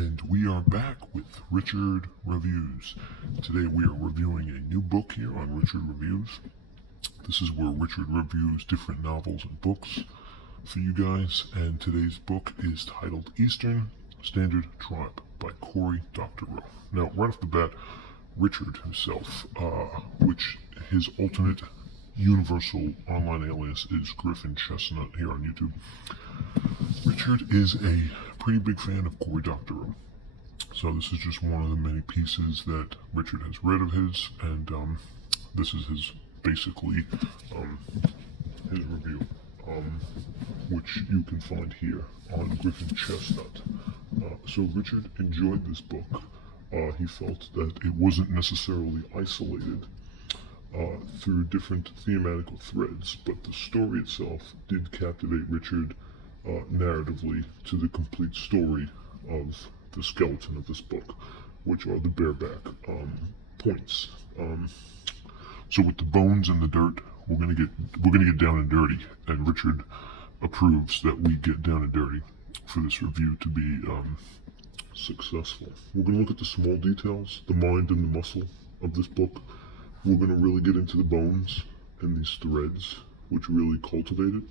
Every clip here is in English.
and we are back with Richard Reviews. Today we are reviewing a new book here on Richard Reviews. This is where Richard reviews different novels and books for you guys, and today's book is titled Eastern Standard Tribe by Cory, Doctorow. Now, right off the bat, Richard himself, which his alternate universal online alias is Griffin Chestnut here on YouTube. Richard is a pretty big fan of Cory Doctorow. So this is just one of the many pieces that Richard has read of his, and this is his basically his review, which you can find here on Griffin Chestnut. So Richard enjoyed this book. He felt that it wasn't necessarily isolated through different thematical threads, but the story itself did captivate Richard narratively to the complete story of the skeleton of this book, which are the bareback points. So with the bones and the dirt, we're gonna get down and dirty, and Richard approves that we get down and dirty for this review to be successful. We're gonna look at the small details, the mind and the muscle of this book. We're gonna really get into the bones and these threads, which really cultivate it.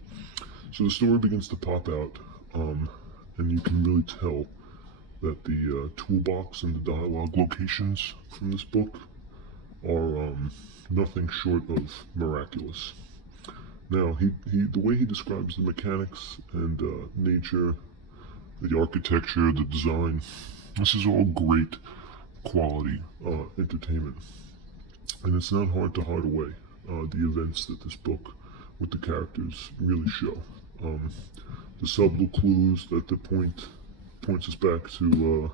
So the story begins to pop out, and you can really tell that the toolbox and the dialogue locations from this book are nothing short of miraculous. Now, the way he describes the mechanics and nature, the architecture, the design, this is all great quality entertainment. And it's not hard to hide away the events that this book with the characters really show. The subtle clues that points us back to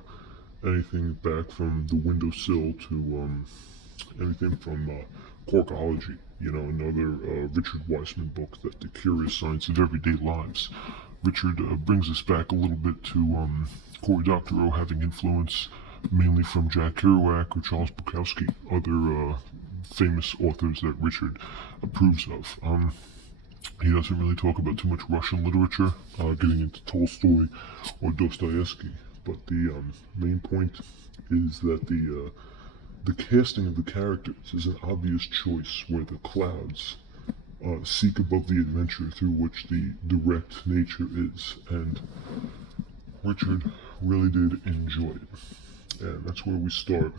anything back from the windowsill to anything from Corkology, another Richard Weissman book, that the curious science of everyday lives. Richard brings us back a little bit to Cory Doctorow having influence mainly from Jack Kerouac or Charles Bukowski, other famous authors that Richard approves of. He doesn't really talk about too much Russian literature, getting into Tolstoy or Dostoevsky, but the main point is that the casting of the characters is an obvious choice, where the clouds seek above the adventure through which the direct nature is, and Richard really did enjoy it. And that's where we start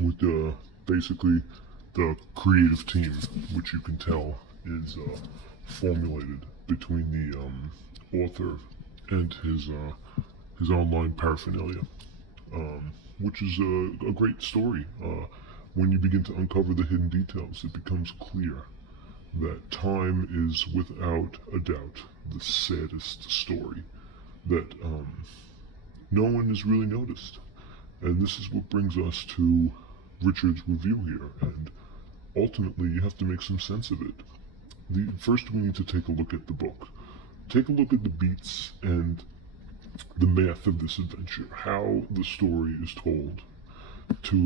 with basically the creative team, which you can tell is formulated between the author and his online paraphernalia, which is a great story. When you begin to uncover the hidden details, it becomes clear that time is without a doubt the saddest story that no one has really noticed. And this is what brings us to Richard's review here, and ultimately you have to make some sense of it. First we need to take a look at the book. Take a look at the beats and the math of this adventure, how the story is told, to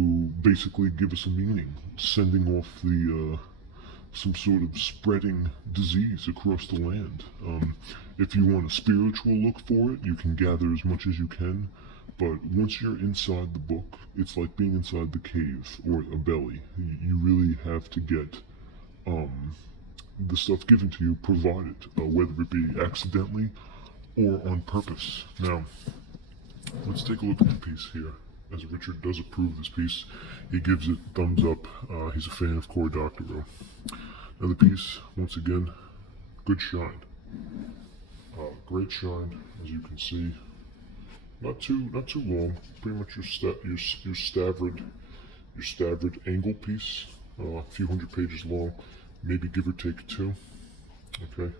basically give us a meaning, sending off the some sort of spreading disease across the land. If you want a spiritual look for it, you can gather as much as you can, but once you're inside the book, it's like being inside the cave or a belly. You really have to get the stuff given to you provided, whether it be accidentally or on purpose. Now, let's take a look at the piece here. As Richard does approve this piece, he gives it thumbs up. He's a fan of Cory Doctorow. Now the piece, once again, good shine. Great shine, as you can see. Not too long. Pretty much your standard angle piece. A few hundred pages long, maybe give or take 2. Okay.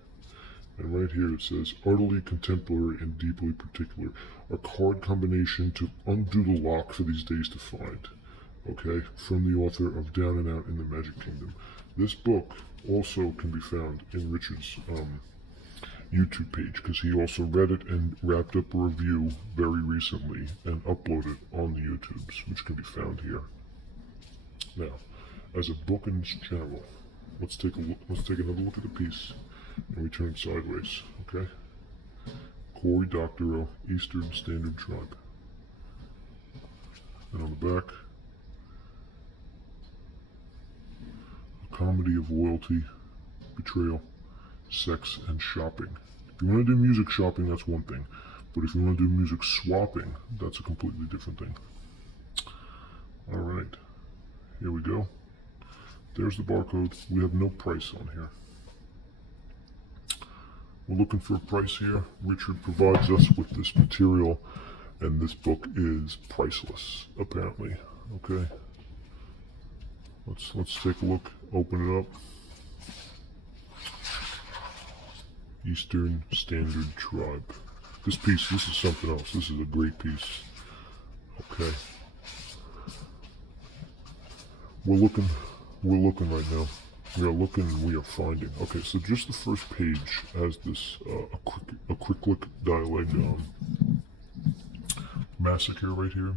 And right here it says, artily contemporary and deeply particular. A card combination to undo the lock for these days to find. Okay, from the author of Down and Out in the Magic Kingdom. This book also can be found in Richard's YouTube page, because he also read it and wrapped up a review very recently and uploaded on the YouTubes, which can be found here. Now, as a book in general, let's take another look at the piece, and we turn sideways. Okay, Cory Doctorow, Eastern Standard Tribe. And on the back, a comedy of loyalty, betrayal, sex, and shopping. If you want to do music shopping, that's one thing. But if you want to do music swapping, that's a completely different thing. Alright, here we go. There's the barcode. We have no price on here. We're looking for a price here. Richard provides us with this material, and this book is priceless, apparently. Okay. Let's take a look. Open it up. Eastern Standard Tribe. This is something else. This is a great piece. Okay. We're looking right now. We are looking, we are finding. Okay, so just the first page has this, a quick dialogue massacre right here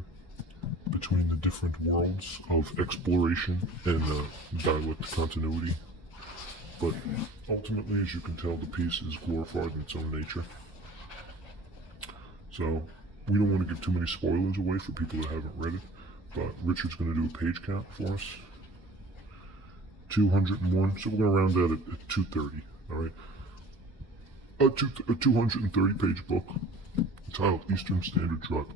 between the different worlds of exploration and dialect continuity. But ultimately, as you can tell, the piece is glorified in its own nature. So we don't want to give too many spoilers away for people that haven't read it, but Richard's going to do a page count for us. 201, so we're going to round that at 230, alright? A 230 page book entitled Eastern Standard Tribe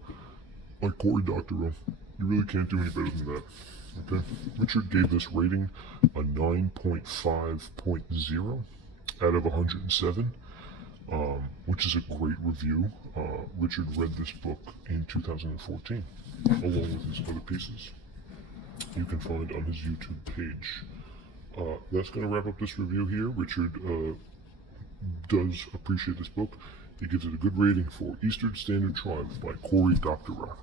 by Cory Doctorow. You really can't do any better than that, okay? Richard gave this rating a 9.5.0 out of 107, which is a great review. Richard read this book in 2014, along with his other pieces. You can find on his YouTube page. That's going to wrap up this review here. Richard does appreciate this book. He gives it a good rating for Eastern Standard Tribe by Cory Doctorow.